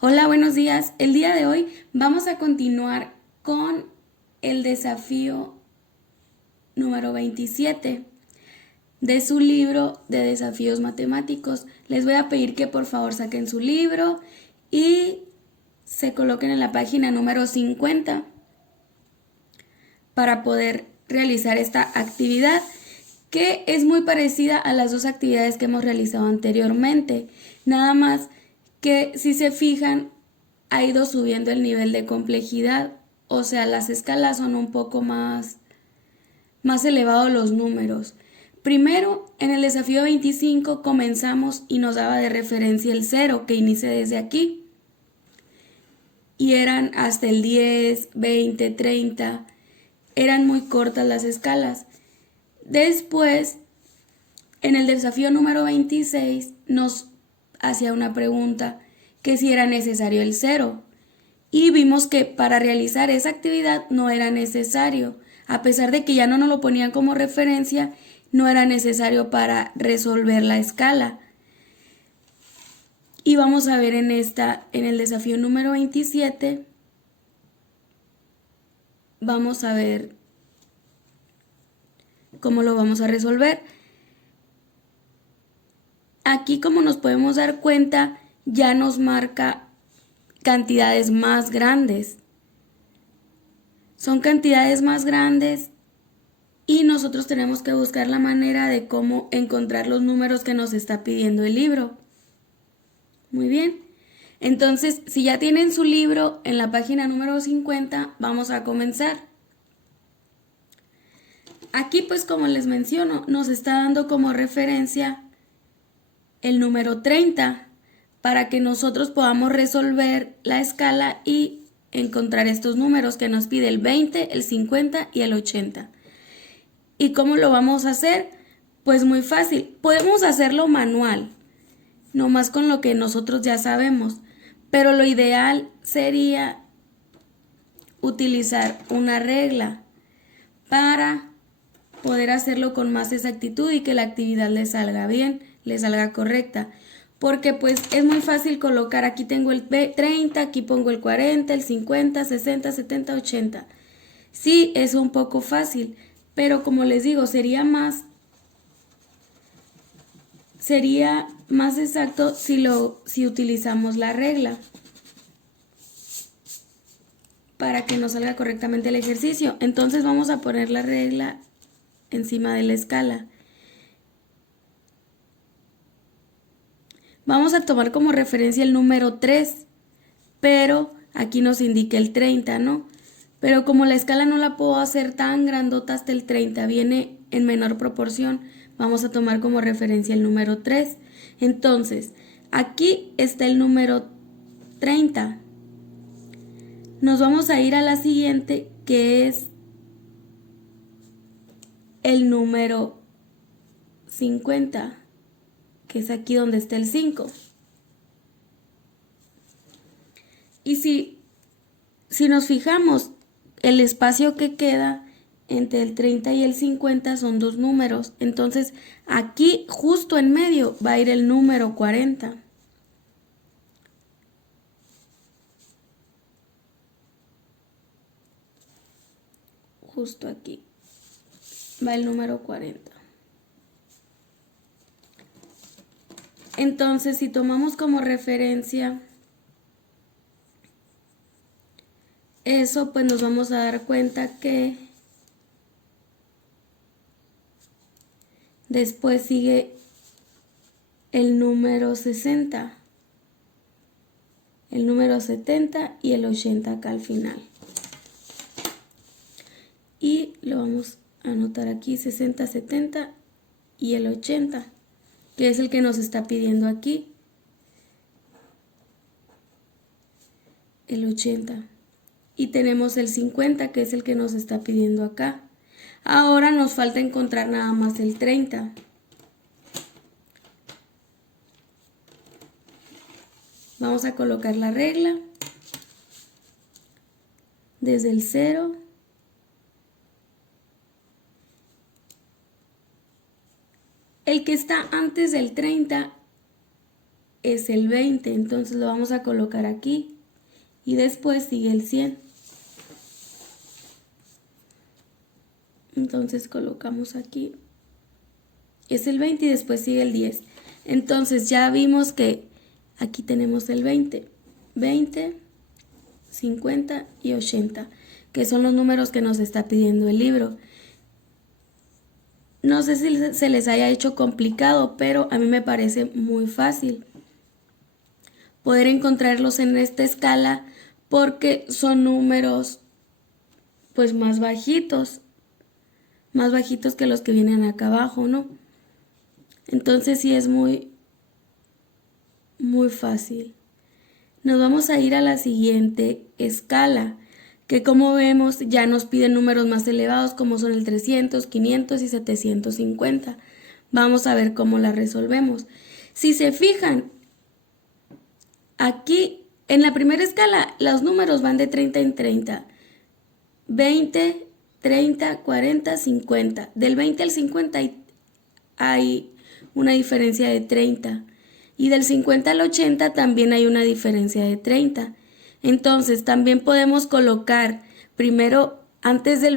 Hola, buenos días. El día de hoy vamos a continuar con el desafío número 27 de su libro de desafíos matemáticos. Les voy a pedir que por favor saquen su libro y se coloquen en la página número 50 para poder realizar esta actividad, que es muy parecida a las dos actividades que hemos realizado anteriormente. Nada más que, si se fijan, ha ido subiendo el nivel de complejidad, o sea, las escalas son un poco más elevados los números. Primero, en el desafío 25 comenzamos y nos daba de referencia el 0, que inicia desde aquí, y eran hasta el 10, 20, 30, eran muy cortas las escalas. Después, en el desafío número 26 nos hacía una pregunta, que si era necesario el 0, y vimos que para realizar esa actividad no era necesario, a pesar de que ya no nos lo ponían como referencia, no era necesario para resolver la escala. Y vamos a ver en el desafío número 27, vamos a ver cómo lo vamos a resolver. Aquí, como nos podemos dar cuenta, ya nos marca cantidades más grandes. Son cantidades más grandes y nosotros tenemos que buscar la manera de cómo encontrar los números que nos está pidiendo el libro. Muy bien. Entonces, si ya tienen su libro en la página número 50, vamos a comenzar. Aquí, pues, como les menciono, nos está dando como referencia el número 30 para que nosotros podamos resolver la escala y encontrar estos números que nos pide el 20, el 50 y el 80. ¿Y cómo lo vamos a hacer? Pues muy fácil. Podemos hacerlo manual, nomás con lo que nosotros ya sabemos, pero lo ideal sería utilizar una regla para poder hacerlo con más exactitud y que la actividad le salga bien, le salga correcta. Porque pues es muy fácil colocar, aquí tengo el 30, aquí pongo el 40, el 50, 60, 70, 80. Sí, es un poco fácil, pero como les digo, sería más exacto si utilizamos la regla para que nos salga correctamente el ejercicio. Entonces vamos a poner la regla encima de la escala. Vamos a tomar como referencia el número 3, pero aquí nos indica el 30, ¿no? Pero como la escala no la puedo hacer tan grandota hasta el 30, viene en menor proporción, vamos a tomar como referencia el número 3. Entonces, aquí está el número 30. Nos vamos a ir a la siguiente, que es el número 50, que es aquí donde está el 5. Y si nos fijamos, el espacio que queda entre el 30 y el 50 son dos números. Entonces, aquí justo en medio va a ir el número 40. Justo aquí va el número 40. Entonces, si tomamos como referencia eso, pues nos vamos a dar cuenta que después sigue el número 60, el número 70 y el 80 acá al final. Y lo vamos a anotar aquí, 60, 70 y el 80, que es el que nos está pidiendo aquí. El 80. Y tenemos el 50, que es el que nos está pidiendo acá. Ahora nos falta encontrar nada más el 30. Vamos a colocar la regla desde el 0. El que está antes del 30 es el 20, entonces lo vamos a colocar aquí y después sigue el 100. Entonces colocamos aquí, es el 20 y después sigue el 10. Entonces ya vimos que aquí tenemos el 20, 50 y 80, que son los números que nos está pidiendo el libro. No sé si se les haya hecho complicado, pero a mí me parece muy fácil poder encontrarlos en esta escala porque son números pues más bajitos que los que vienen acá abajo, ¿no? Entonces sí es muy fácil. Nos vamos a ir a la siguiente escala, que como vemos ya nos piden números más elevados como son el 300, 500 y 750. Vamos a ver cómo la resolvemos. Si se fijan, aquí en la primera escala los números van de 30 en 30. 20, 30, 40, 50. Del 20 al 50 hay una diferencia de 30. Y del 50 al 80 también hay una diferencia de 30. Entonces también podemos colocar primero antes del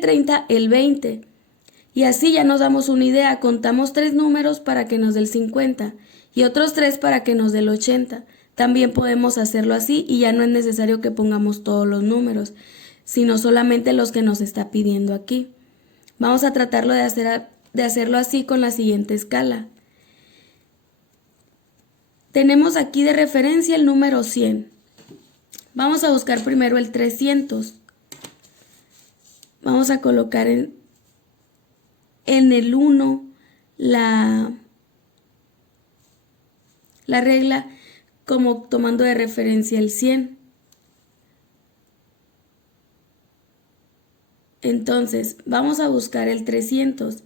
30 el 20. Y así ya nos damos una idea. Contamos 3 números para que nos dé el 50 y otros 3 para que nos dé el 80. También podemos hacerlo así y ya no es necesario que pongamos todos los números, sino solamente los que nos está pidiendo aquí. Vamos a tratarlo de hacerlo así con la siguiente escala. Tenemos aquí de referencia el número 100. Vamos a buscar primero el 300. Vamos a colocar en el 1 la regla como tomando de referencia el 100. Entonces vamos a buscar el 300.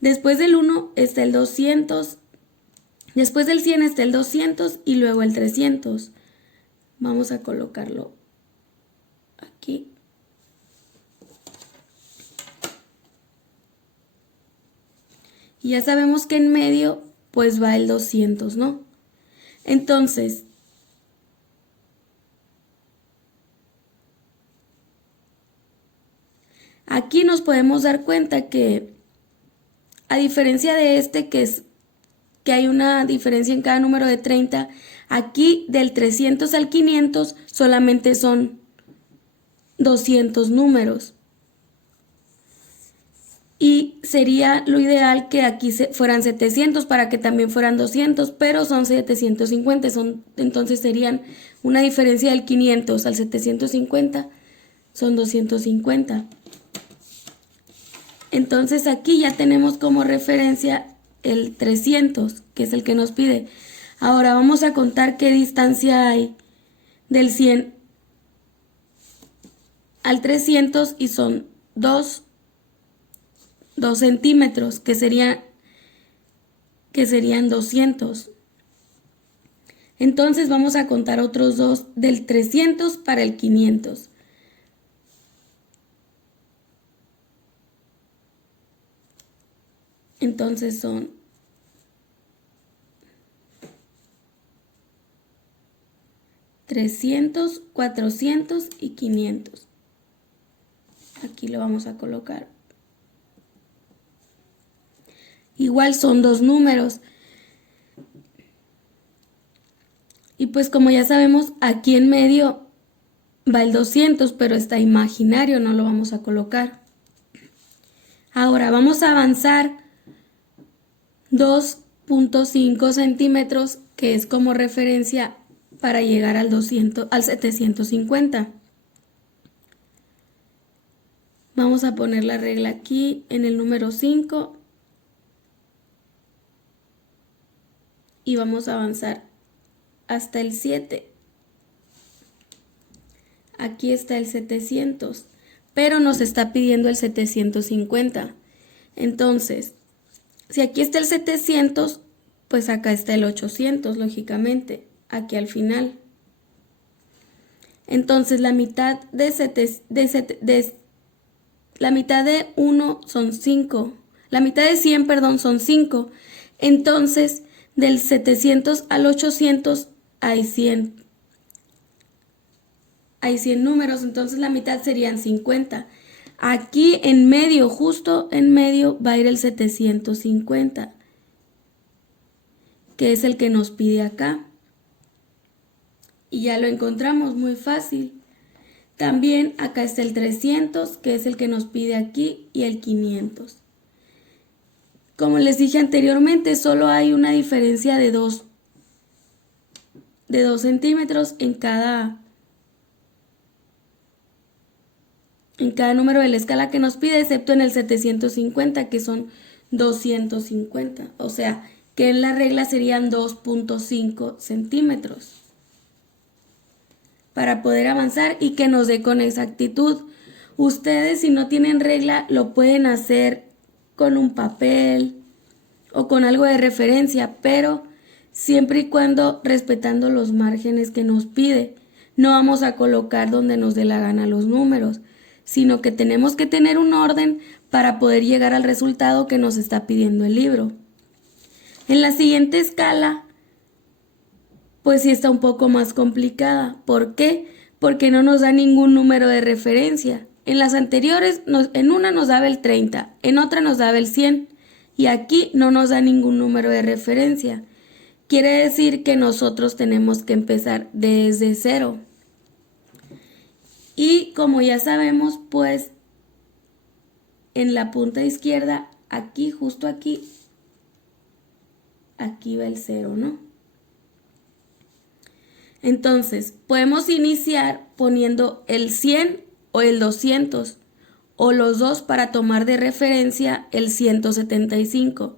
Después del 1 está el 200. Después del 100 está el 200 y luego el 300. Vamos a colocarlo aquí. Y ya sabemos que en medio pues va el 200, ¿no? Entonces, aquí nos podemos dar cuenta que a diferencia de este que hay una diferencia en cada número de 30, aquí del 300 al 500 solamente son 200 números. Y sería lo ideal que aquí fueran 700 para que también fueran 200, pero son 750, entonces serían una diferencia del 500 al 750, son 250. Entonces aquí ya tenemos como referencia el 300, que es el que nos pide. Ahora vamos a contar qué distancia hay del 100 al 300 y son 2 centímetros, que serían 200. Entonces vamos a contar otros 2 del 300 para el 500. Entonces son 300, 400 y 500. Aquí lo vamos a colocar. Igual son 2 números. Y pues como ya sabemos, aquí en medio va el 200, pero está imaginario, no lo vamos a colocar. Ahora vamos a avanzar 2.5 centímetros, que es como referencia para llegar al 750. Vamos a poner la regla aquí en el número 5 y vamos a avanzar hasta el 7. Aquí está el 700, pero nos está pidiendo el 750. Entonces, si aquí está el 700, pues acá está el 800, lógicamente, aquí al final. Entonces, la mitad la mitad de 1 son 5. La mitad de 100, perdón, son 5. Entonces, del 700 al 800 hay 100. Hay 100 números, entonces la mitad serían 50. Aquí en medio, justo en medio, va a ir el 750, que es el que nos pide acá. Y ya lo encontramos muy fácil. También acá está el 300, que es el que nos pide aquí, y el 500. Como les dije anteriormente, solo hay una diferencia de 2 centímetros en cada número de la escala que nos pide, excepto en el 750, que son 250. O sea, que en la regla serían 2.5 centímetros. Para poder avanzar y que nos dé con exactitud. Ustedes, si no tienen regla, lo pueden hacer con un papel o con algo de referencia, pero siempre y cuando respetando los márgenes que nos pide. No vamos a colocar donde nos dé la gana los números, sino que tenemos que tener un orden para poder llegar al resultado que nos está pidiendo el libro. En la siguiente escala, pues sí está un poco más complicada. ¿Por qué? Porque no nos da ningún número de referencia. En las anteriores, en una nos daba el 30, en otra nos daba el 100, y aquí no nos da ningún número de referencia. Quiere decir que nosotros tenemos que empezar desde cero. Y como ya sabemos, pues en la punta izquierda, aquí, justo aquí, aquí va el 0, ¿no? Entonces, podemos iniciar poniendo el 100 o el 200, o los dos para tomar de referencia el 175.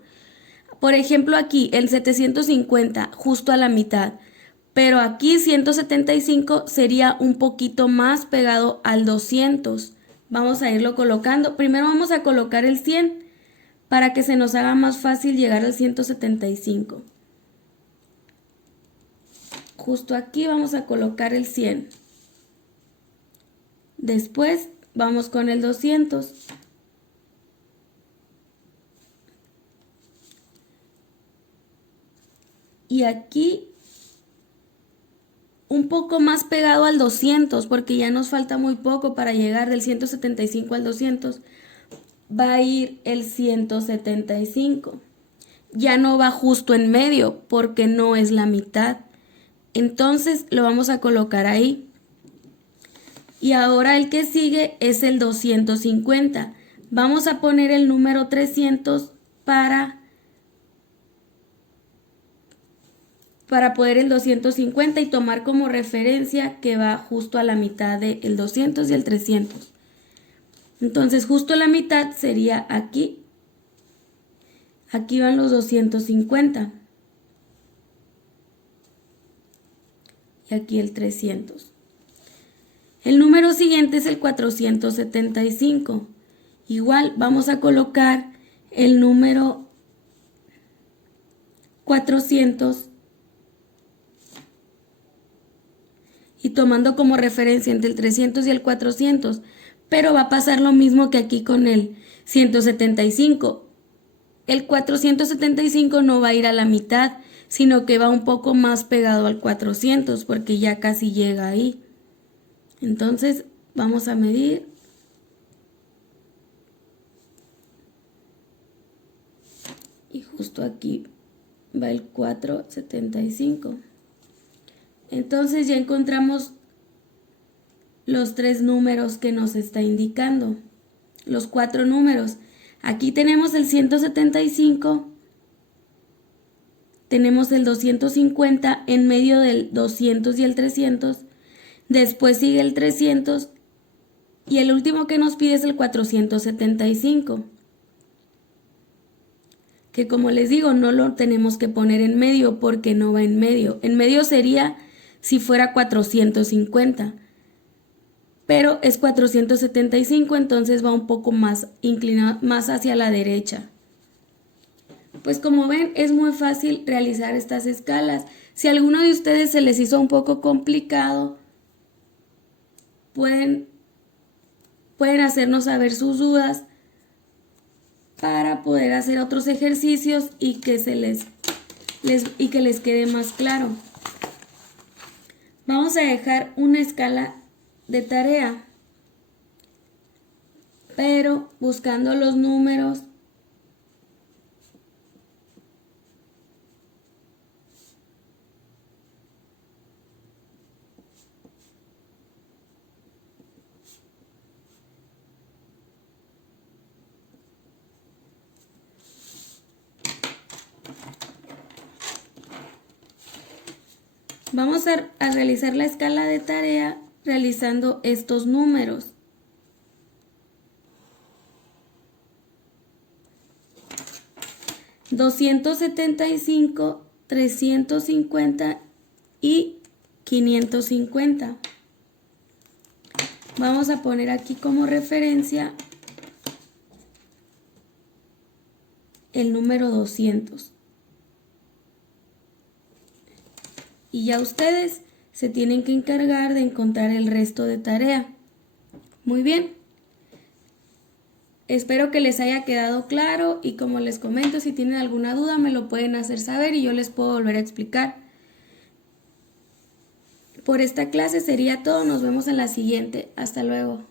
Por ejemplo, aquí el 750, justo a la mitad, pero aquí 175 sería un poquito más pegado al 200. Vamos a irlo colocando. Primero vamos a colocar el 100 para que se nos haga más fácil llegar al 175. Justo aquí vamos a colocar el 100. Después vamos con el 200. Y aquí un poco más pegado al 200, porque ya nos falta muy poco para llegar del 175 al 200. Va a ir el 175. Ya no va justo en medio porque no es la mitad. Entonces lo vamos a colocar ahí. Y ahora el que sigue es el 250. Vamos a poner el número 300 para poder el 250 y tomar como referencia que va justo a la mitad del 200 y el 300. Entonces justo la mitad sería aquí. Aquí van los 250. Y aquí el 300. El número siguiente es el 475. Igual vamos a colocar el número 400 y tomando como referencia entre el 300 y el 400, pero va a pasar lo mismo que aquí con el 175. El 475 no va a ir a la mitad, sino que va un poco más pegado al 400 porque ya casi llega ahí. Entonces vamos a medir. Y justo aquí va el 475. Entonces ya encontramos los 3 números que nos está indicando. Los 4 números. Aquí tenemos el 175. Tenemos el 250 en medio del 200 y el 300. Después sigue el 300. Y el último que nos pide es el 475. Que como les digo, no lo tenemos que poner en medio porque no va en medio. En medio sería si fuera 450. Pero es 475, entonces va un poco más inclinado, más hacia la derecha. Pues como ven, es muy fácil realizar estas escalas. Si a alguno de ustedes se les hizo un poco complicado, pueden hacernos saber sus dudas para poder hacer otros ejercicios y que se les y que les quede más claro. Vamos a dejar una escala de tarea, pero buscando los números vamos a realizar la escala de tarea realizando estos números. $275, $350 y $550. Vamos a poner aquí como referencia el número 200. Y ya ustedes se tienen que encargar de encontrar el resto de tarea. Muy bien. Espero que les haya quedado claro y como les comento, si tienen alguna duda me lo pueden hacer saber y yo les puedo volver a explicar. Por esta clase sería todo, nos vemos en la siguiente. Hasta luego.